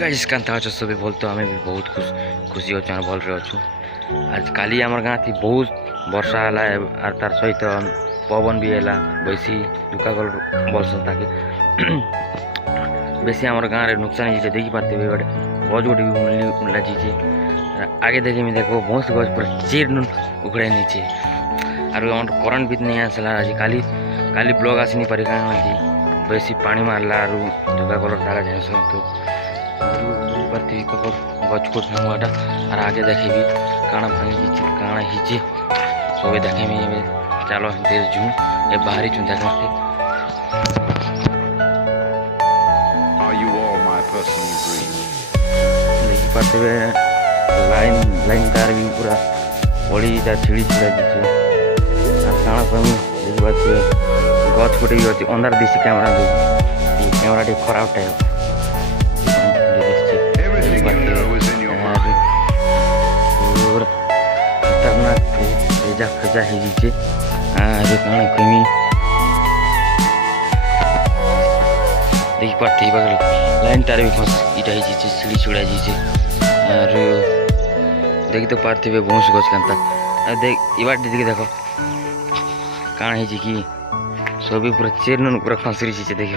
Guys Kanta अच्छे सब बोल तो आम भी बहुत खुशी अच्छे भल अच्छु आज काली आम गाँ थी बहुत वर्षा है और तार सहित पवन भी है बेसी दुका कल बोलसन ताकि बेसी आम गाँव में नुकसान हो देखी पार्थे गोटे गज गोटे भी मुला जीचे आगे देखी देखो बहुत गज पूरा चेर नुन उखड़े नीचे और करंट भी नहीं आसला आज काली काली ब्लॉग आसी नहीं पारे कहीं बेसी पानी मारला और दुका कलर तारा जाए तो गच को भांगवाटा और आगे देखेबी काଣା भांगी काଣା हिची सब देखेमी चलो देर जू ए बाहरी चुन देख देखी पाते लाइन लाइन तार भी पूरा पड़ी जा छिड़ी छिड़ा दीचे और काଣା कहूँ देखी पाते गच गोटे भी अच्छी अंधार दिशी कैमरा कैमरा टे खराब टाइप खतरनाक फेजा फेजा हो कण कमी देखी पार्थे लाइन तार भी खस इटा हो सीढ़ी छुड़ा जीचे और देखी तो पार्थे बहुत गच कांता देख इबार देखी देख काण हो कि सब पूरा चेर नुन पूरा खसरी जीचे देख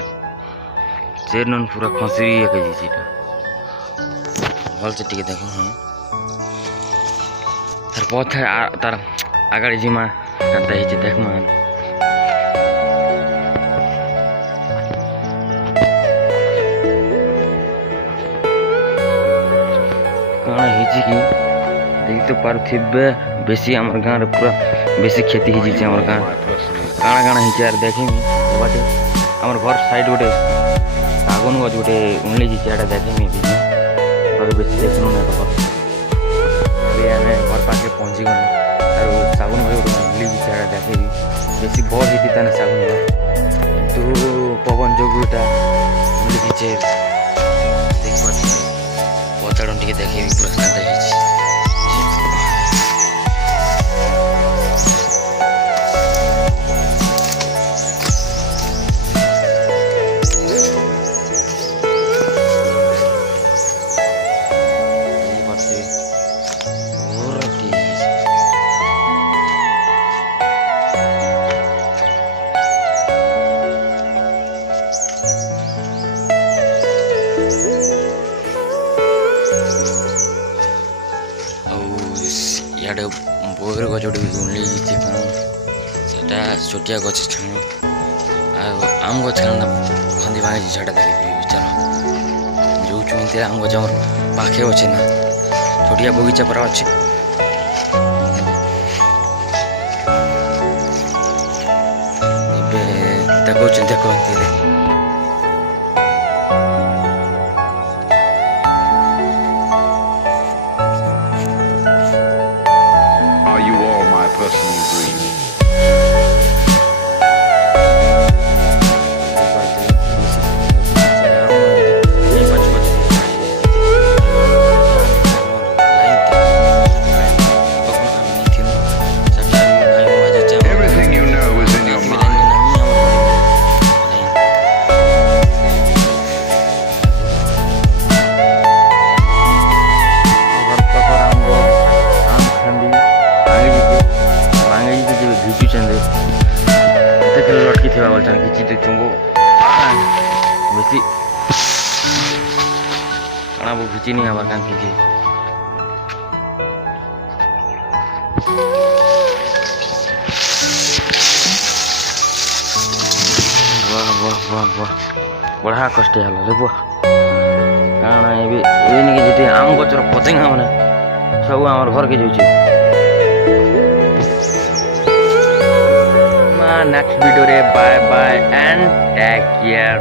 चेर नुन पूरा खसरी जीचे भल से टिके देखो हाँ तार पथ तार आगे जिमा कांता ही देख मान कण हिची कि देख तो पार्थिबे बेसी आम गाँव पूरा बेसी खेती हिची आम गाँव काଣା काଣା हिची यार देखी बाटे आम घर साइड गोटे सागुन गज गोटे उंगली जीचे देखी बेसी देखनु ना तो घर पाखे पहुँची गलु और सागुन गोटे उंगली जीचे देखे बेसी बड़ होती ताने सागुन किंतु पवन जोगुटा उंगली जीचे देख पचाड़ टे देखे पूरा कांता इे बोर गज गोटे उन्ली जीचे कौटा छोटिया गच छाण आम गच खानी भांगी झाटा देखे विचार जो चुनते आम गच पाखे अच्छे ना छोटिया बगीचा पूरा अच्छे देखते देखते personal dream. Everything you know is in your mind. लटकी थी बोलते खिची तो तुमको बेसी कणा वो खिची नहीं हमारे कान खिची वाह वाह वाह वाह बड़ा कष्ट है रे बुआ काना ये नहीं कि आम गचर पतेंग हमने सब आम घर के जाऊँ नेक्स्ट वीडियो रे bye bye and take care.